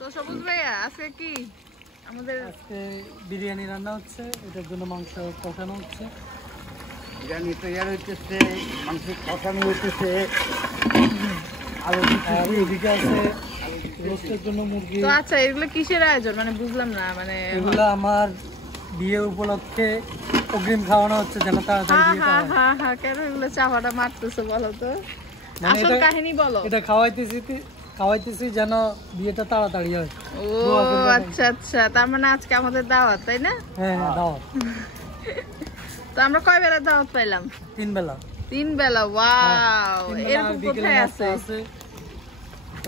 তো সবুজ ভাইয়া আজকে কি আমাদের আজকে বিরিয়ানি রান্না হচ্ছে, এটার জন্য মাংস কষানো হচ্ছে। বিরিয়ানি তৈরি হইতেছে, মাংস কষানো হইতেছে, আলু এদিকে আছে রোস্টের জন্য মুরগি। তো আচ্ছা এগুলো কিসের আয়োজন মানে বুঝলাম না, মানে এগুলো আমার বিয়ে উপলক্ষে অগ্রিম খাওয়ানো হচ্ছে যেন তাড়াতাড়ি বিয়েটা হয়। হ্যাঁ হ্যাঁ, কেন এগুলো চাপাটা মারতেছো বলো তো, মানে আসল কাহিনী বলো। এটা খাওয়াইতেছি যেন বিয়েটা তাড়াতাড়ি হয়। ও আচ্ছা আচ্ছা, তার মানে আজকে আমাদের দাওয়াত তাই না? হ্যাঁ হ্যাঁ, দাওয়াত। তো আমরা কয় বেলা দাওয়াত পাইলাম? 3 বেলা। 3 বেলা, ওয়াও। এরকম কোথায় আছে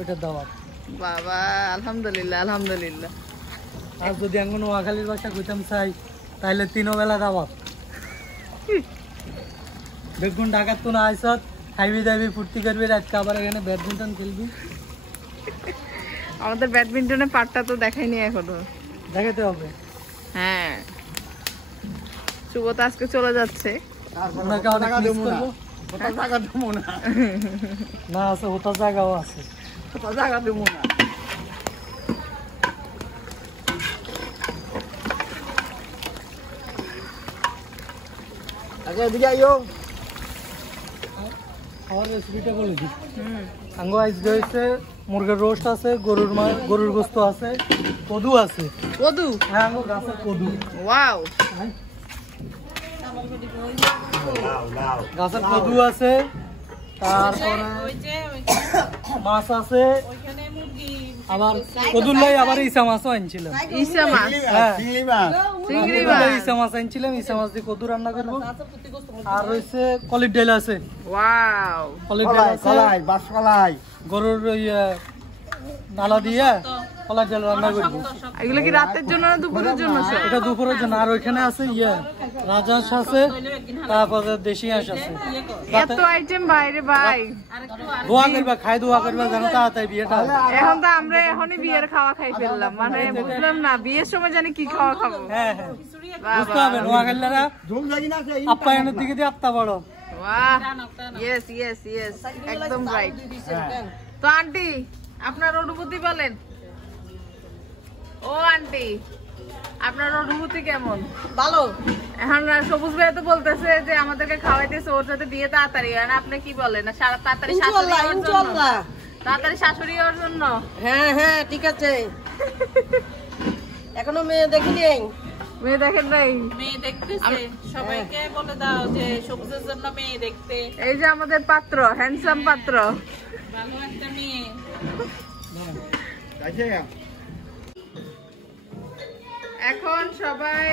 ওটা দাওয়াত? বাবা আলহামদুলিল্লাহ আলহামদুলিল্লাহ। আর যদি এখন নোয়াখালীর ভাষা কইতাম চাই তাহলে 3 বেলা দাওয়াত। বেগুন ঢাকার তো না আইসত, খাইবি দাইবি ফুর্তি করবি, রাতকে আবার এখানে ব্যাডমিন্টন খেলবি। আমাদের ব্যাডমিন্টনের পার্টটা তো দেখাইনি এখনো, দেখাতে হবে। হ্যাঁ সুব্রত আজকে চলে যাচ্ছে। আপনাকে অনেক মিস করবো। না আছে, ওটা জায়গাও আছে, জায়গা দেবো না। আচ্ছা এদিকে আইও। খাওয়ার রেসিপিটা বলে দিই। আঙ্গো আজকে হচ্ছে মুরগির রোস্ট আছে, গরুর গোস্ত আছে, কদু আছে। কদু? হ্যাঁ আঙ্গো গাছের কদু। ওয়াও। গাছের কদু আছে, তারপরে মাছ আছে, আবার কদুর লাই আবার ইসা মাছও আনছিলাম। ইসা মাছ? হ্যাঁ চিংড়ি মাছ। চিংড়ি মাছ। ইসা মাছ আনছিলাম, ইসা মাছ দিয়ে কদু রান্না করবো। আর হচ্ছে কলির ডাল আছে। ওয়াও। কলির ডাল আছে, কলাই, বাঁশকলাই। গরুর ওই নালা দিয়ে কলার ডাল রান্না করবো। এগুলো কি রাতের জন্য না দুপুরের জন্য? এটা দুপুরের জন্য। আর ওইখানে আছে রাজহাঁস আছে, তারপরে দেশি হাঁস আছে। এত আইটেম বাইরে ভাই। দোয়া করবা, খাই দোয়া করবা যেন তাড়াতাড়ি বিয়েটা হয়। এখন তো আমরা এখনই বিয়ের খাওয়া খাই ফেললাম, মানে বুঝলাম না বিয়ের সময় জানি কি খাওয়া খাবো। হ্যাঁ হ্যাঁ, বাহ, বুঝতে হবে নোয়াখালীরা আপ্যায়নের দিকে দিয়ে আত্মা বড়। বাহ, ইয়েস ইয়েস ইয়েস, একদম রাইট। তো আন্টি আপনার অনুভূতি বলেন। ও আন্টি আপনার অনুভূতি কেমন? ভালো। এখন সবুজ ভাই তো বলতেছে যে আমাদেরকে খাওয়াইতেছে, ওর সাথে বিয়ে তাড়াতাড়ি হয় না, আপনি কি বলেন? তাড়াতাড়ি শাশুড়ি হওয়ার জন্য? তাড়াতাড়ি শাশুড়ি হওয়ার জন্য? হ্যাঁ হ্যাঁ ঠিক আছে। এখনো মেয়ে দেখিনি। মেয়ে দেখেন নাই? মেয়ে দেখতেছে, সবাইকে বলে দাও যে সবুজের জন্য মেয়ে দেখতে। এই যে আমাদের পাত্র, হ্যান্ডসাম পাত্র, ভালো একটা মেয়ে। এখন সবাই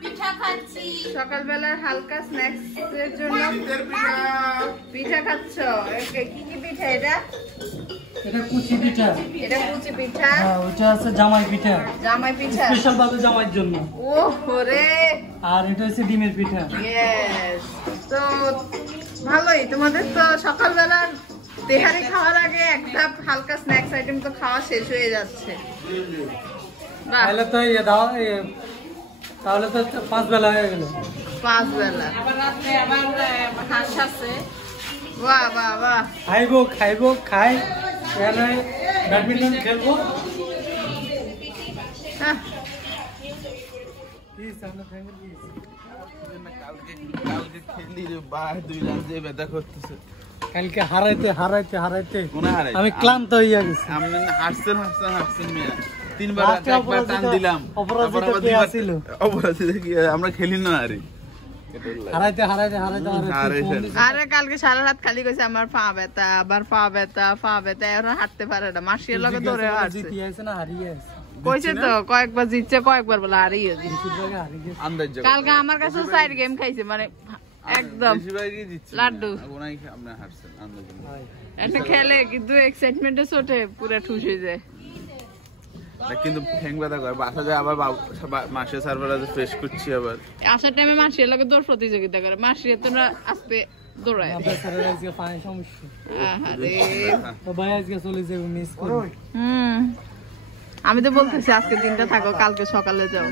পিঠা খাচ্ছি, সকালবেলার হালকা স্ন্যাক্স এর জন্য পিঠা খাচ্ছ। কি কি পিঠা এটা? এটা কুচি পিঠা। এটা কুচি পিঠা। হ্যাঁ, ওইটা আছে জামাই পিঠা, জামাই পিঠা স্পেশাল ভাবে জামাইয়ের জন্য। ওরে। আর এটা হচ্ছে ডিমের পিঠা। ইয়েস। তো ভালোই, তোমাদের তো সকালবেলার তেহারি খাওয়ার আগে একটা হালকা স্ন্যাক্স আইটেম তো খাওয়া শেষ হয়ে যাচ্ছে। তাহলে তো তাহলে তো 5 বেলা হয়ে গেল। 5 বেলা। আবার রাত্রে আবার হাঁস আছে। বাহ বাহ বাহ। খাইবো খাই এখানে ব্যাডমিন্টন খেলবো। কালকে হারাইতে হারাইতে হারাইতে আমি ক্লান্ত হইয়া গেছি। আমরা খেলি না আরে হারাইতে হারাইতে হারাইতে হারাইতে আরে কালকে সারা রাত খালি কইছে আমার পা ব্যথা, আবার পা ব্যথা, পা ব্যথা, এখন হাঁটতে পারে না। মাসির লগে ধরে আছে, জিতি আছে না হারিয়ে আছে। কইছে তো কয়েকবার জিতছে, কয়েকবার বলে হারিয়ে দিছে। কালকে আমার কাছে 4 গেম খাইছে, মানে একদম লাড্ডু। একটা খেলে কিন্তু এক্সাইটমেন্টে ছোটে পুরা ঠুস হয়ে যায়। কিন্তু ঠ্যাং ব্যথা করে বাসা যায়, আবার মাসে সার্ভার ফ্রেশ করছি। আবার আসার টাইমে মাসির লগে দৌড় প্রতিযোগিতা করে, মাসির তোমরা আসতে দৌড়ায়। আমি তো বলতেছি আজকে দিনটা থাকো, কালকে সকালে যাও।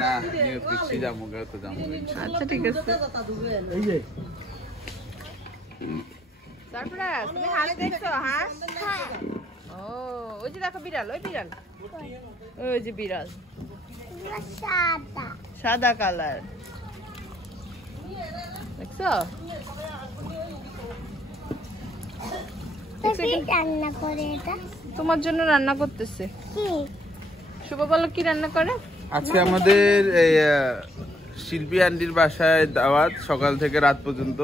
আচ্ছা ঠিক আছে। তারপরে তুমি হাঁস দেখছো? হাঁস ও ওই যে দেখো বিড়াল, ওই বিড়াল, ওই যে বিড়াল সাদা কালার দেখছো? তোমার জন্য রান্না করতেছে। শুভ বলো কি রান্না করে? আজকে আমাদের এই শিল্পী আন্টির বাসায় দাওয়াত, সকাল থেকে রাত পর্যন্ত।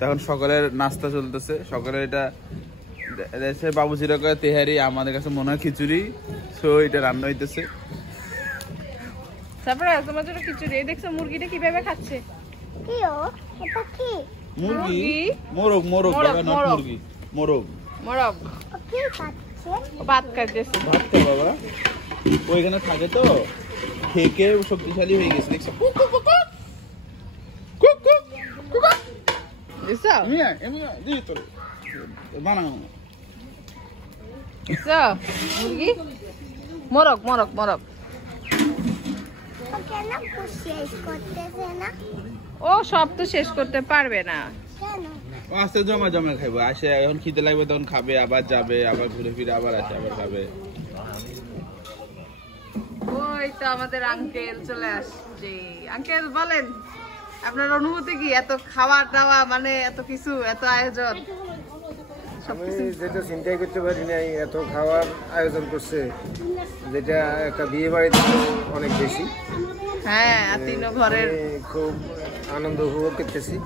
তখন সকালের নাস্তা চলতেছে। সকালে এটা বাবুজিরা করে তেহারি, আমাদের কাছে মনে হয় খিচুড়ি। সো এটা রান্না হইতেছে। তারপরে তোমার জন্য খিচুড়ি। দেখছো মুরগিটা কিভাবে খাচ্ছে? মুরগি মোরগ, মোরগ বাবা, নট মুরগি, মোরগ। মোরগ ভাত খাইতেছে। ভাত খা বাবা, ওইখানে থাকে তো, খেয়ে শক্তিশালী হয়ে গেছে। দেখছো মুরগি মোরগ মোরগ মোরগ। ও সব তো শেষ করতে পারবে না। আস্তে জমা জমা খাইবো। আসে এখন খিদে লাগবে তখন খাবে, আবার যাবে, আবার ঘুরে ফিরে আবার আসে, আবার খাবে। ওই তো আমাদের আঙ্কেল চলে আসছে। আঙ্কেল বলেন আপনার অনুভূতি কি? এত খাওয়া দাওয়া, মানে এত কিছু, এত আয়োজন। আমি যেটা চিন্তাই করতে পারি নাই, এত খাওয়ার আয়োজন করছে, যেটা একটা বিয়ে বাড়িতে অনেক বেশি। হ্যাঁ, তিনও ঘরের খুব আনন্দ উপভোগ করতেছি।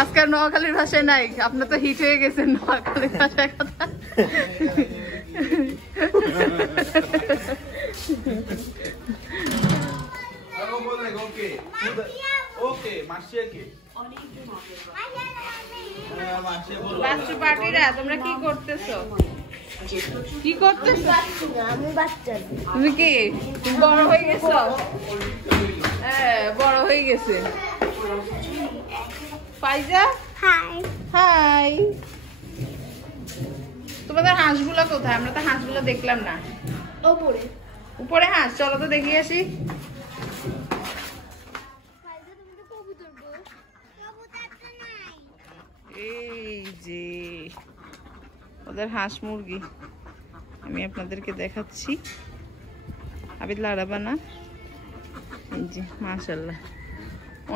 আজকাল নোয়াখালীর ভাষায় নাই, আপনি তো হিট হয়ে গেছেন নোয়াখালীর ভাষায় কথা। বাচ্চা পার্টিরা তোমরা কি করতেছো? কি করতেছো? তুমি কি বড় হয়ে গেছো? হ্যাঁ, বড় হয়ে গেছে। ফাইজা হাই। তোমাদের হাঁসগুলো কোথায়? আমরা তো হাঁসগুলো দেখলাম না। উপরে উপরে হাঁস, চলো তো দেখি আসি। এই যে ওদের হাঁস মুরগি আমি আপনাদেরকে দেখাচ্ছি। আবিদ লাড়াবা না। এই যে মাশাআল্লাহ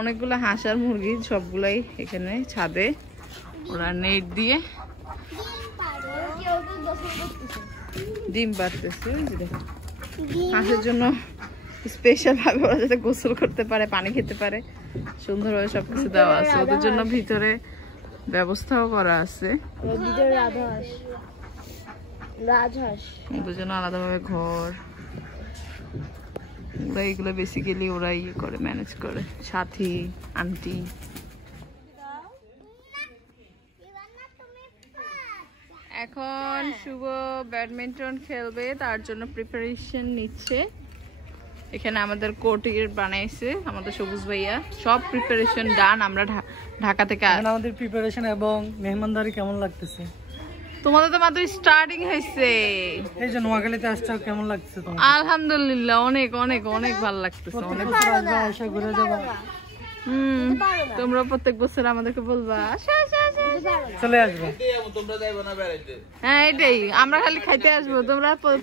অনেকগুলো হাঁস আর মুরগি, সবগুলাই এখানে ছাদে ওরা নেট দিয়ে ডিম পাড়তেছে। হাঁসের জন্য স্পেশাল ভাবে ওরা যাতে গোসল করতে পারে, পানি খেতে পারে, সুন্দরভাবে সবকিছু দেওয়া আছে। ওদের জন্য ভিতরে ব্যবস্থাও করা আছে। ওদের জন্য আলাদাভাবে ঘর। ওরা এগুলো বেসিক্যালি ওরা ইয়ে করে, ম্যানেজ করে, সাথী আন্টি। এখন শুভ ব্যাডমিন্টন খেলবে, তার জন্য প্রিপারেশন নিচ্ছে। এখানে আমাদের কোর্টের বানাইছে আমাদের সবুজ ভাইয়া, সব প্রিপারেশন ডান। আমরা ঢাকা থেকে আমাদের প্রিপারেশন এবং মেহমানদারি কেমন লাগতেছে? তোমাদের তো মাত্র স্টার্টিং হয়েছে। এই যে নোয়াখালীতে আসছো, কেমন লাগছে তোমার? আলহামদুলিল্লাহ অনেক অনেক অনেক ভালো লাগতেছে। অনেক আশা করে যাবা। তোমরা প্রত্যেক বছর আমাদেরকে বলবা চলে আসবে। হ্যাঁ এটাই, আমরা খালি খাইতে আসবো।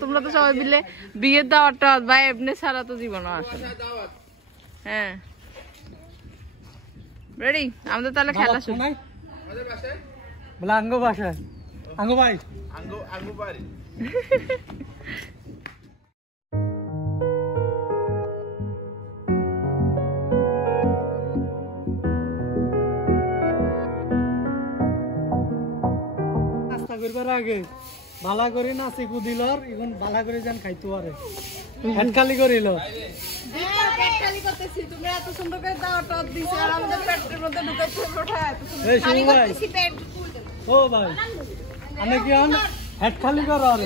তোমরা তো সবাই মিলে বিয়ের দাওয়াতটা বা এমনি ছাড়া তো জীবনও আসে না। হ্যাঁ রেডি? আমাদের তাহলে খেলা শুরু। বলে আঙ্গো বাসায়, আঙ্গো ভাই, আঙ্গো বাড়ি। করবার আগে ভালা করে নাচি কুদিলর, এখন ভালা করে যান খাইতে পারে। হেড খালি করিল। ও ভাই আমি কি হেড খালি করো আর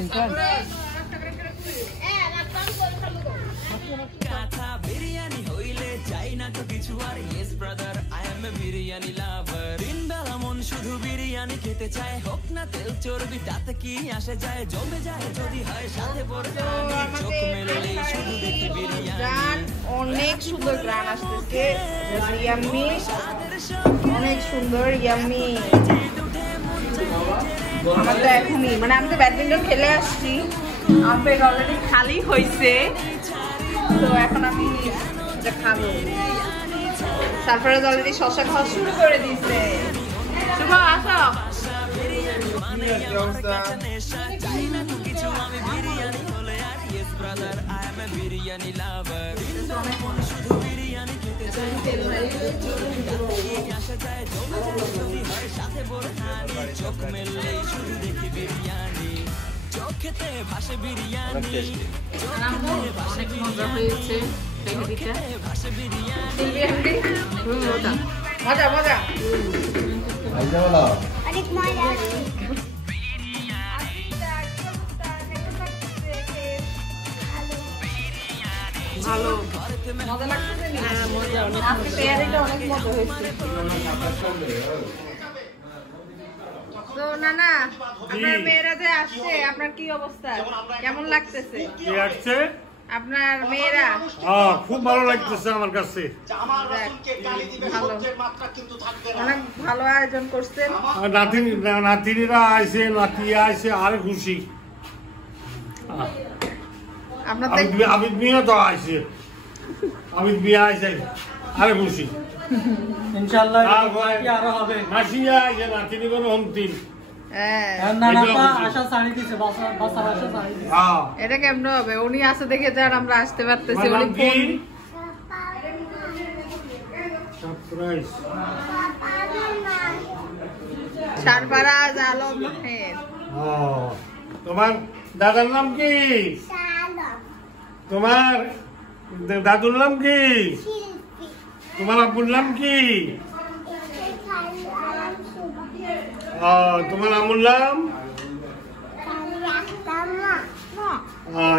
বিরিয়ানি হইলে চাই না তো কিছু আর। Yes brother, I M A biryani লাভার। দিন বেলা মন শুধু বিরিয়ানি খেতে চায়, হোক না তেল চর্বি তাতে কি আসে যায়। জমে যায় যদি হয় সাথে পড়বে, চোখ মেললেই শুধু দেখি বিরিয়ানি। অনেক সুন্দর গ্রান আসতেছে, ইয়াম্মি, অনেক সুন্দর ইয়াম্মি। আমার তো এখনই মানে আমি তো ব্যাডমিন্টন খেলে আসছি, আমার পেট অলরেডি খালি হয়েছে, তো এখন আমি এটা খাবো। সারফরাজ অলরেডি শসা খাওয়া শুরু করে দিয়েছে। শুভ আসো। চোখেতে ভাসে বিরিয়ানি, অনেক মজা হয়েছে মজা মজা। ভালো মজা লাগছে। হ্যাঁ মজা, অনেক মজা হয়েছে। তো নানা, আপনার মেয়েরা যে আসছে, আপনার কি অবস্থা, কেমন লাগতেছে? আপনার মেয়েরা? খুব ভালো লাগতেছে আমার কাছে। অনেক ভালো আয়োজন করছেন। নাতিনিরা আইছে, নাতিয়া আইছে, আর খুশি। আবিদ মিয়া তো আইছে, আবিদ মিয়া আইছে, আর খুশি ইনশাআল্লাহ। আরো হবে মাসিয়া আইছে, নাতিনি কোনো অন্তিম। এটা কেমন হবে? উনি আসে দেখে তো আর আমরা আসতে পারতেছি। সারফরাজ আলম। তোমার দাদার নাম কি? তোমার দাদুর নাম কি? তোমার আব্বুর নাম কি? তোমার আম্মুর নাম?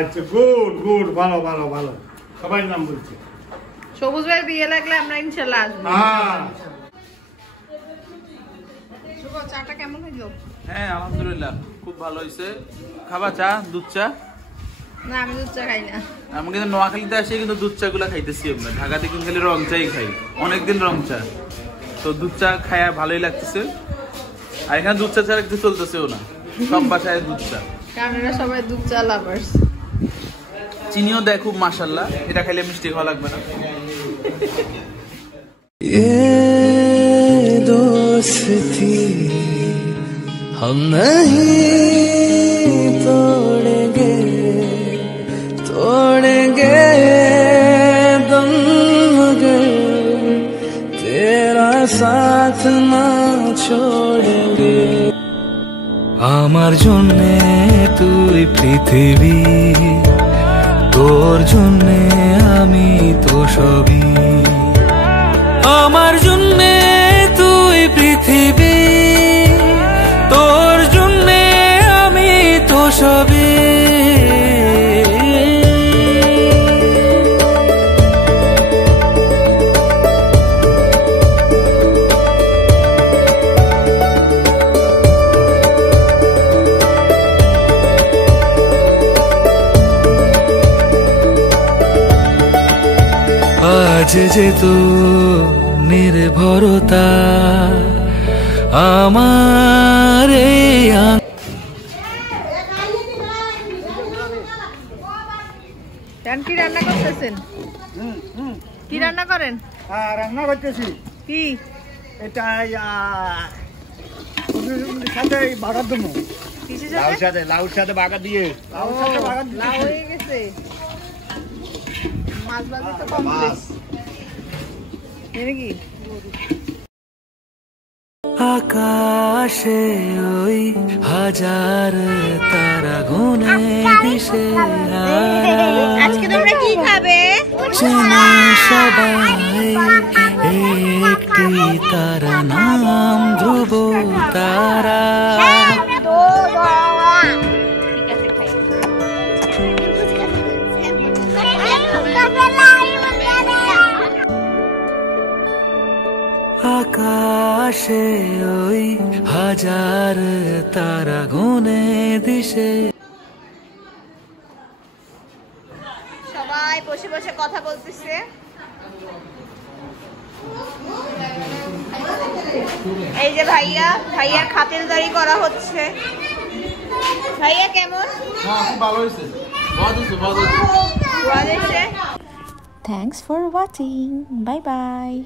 আচ্ছা, গুড গুড, ভালো ভালো ভালো, সবাই নাম বলছে। সবুজ ভাই বিয়ে লাগলে আমরা ইনশাআল্লাহ আসবো। শুভ, চাটা কেমন হইলো? হ্যাঁ আলহামদুলিল্লাহ খুব ভালো হয়েছে। খাবা চা, দুধ চা? না আমি দুধ চা খাই না। আমি কিন্তু নোয়াখালীতে আসি কিন্তু দুধ চা গুলা খাইতেছি। আমরা ঢাকাতে কিন্তু খালি রং চাই খাই, অনেকদিন রং চা। তো দুধ চা খায়া ভালোই লাগতেছে। আর এখানে দুধ চা ছাড়া কিছু চলতেছেও না, সব বাসায় দুধ চা। কারণ এরা সবাই দুধ চা লাভার্স। চিনিও দেয় খুব মাশাআল্লাহ, এটা খাইলে মিষ্টি খাওয়া লাগবে না। दोस्ती हम नहीं तोड़ेंगे, तोड़ेंगे दम मगर तेरा साथ ना छोड़ेंगे। আমার জন্যে তুই পৃথিবী, তোর জন্যে আমি তো সবই। আমার জন্যে তুই পৃথিবী, তোর জন্যে আমি তো সবই। আজ যেত নির্ভরতা আমার। কি রান্না করতেছেন? কি রান্না করেন? রান্না করতেছি। কি এটা সাথে বাগার দেবো। লাউর সাথে বাগা দিয়ে লাউ হয়ে গেছে। মাছ ভাজি তো কমপ্লিট নাকি? আকাশে ওই হাজার তারা গুনে দিশে আজকে তোমরা কি খাবে? চেনা সবাই একটি তারা, নাম ধ্রুব তারা। আকাশে ওই হাজার তারা গুনে দিশে। সবাই বসে বসে কথা বলতেছে। এই যে ভাইয়ার খাতিরদারি করা হচ্ছে। ভাইয়া কেমন? ভালো হয়েছে, ভালো হয়েছে। Thanks for watching. Bye bye.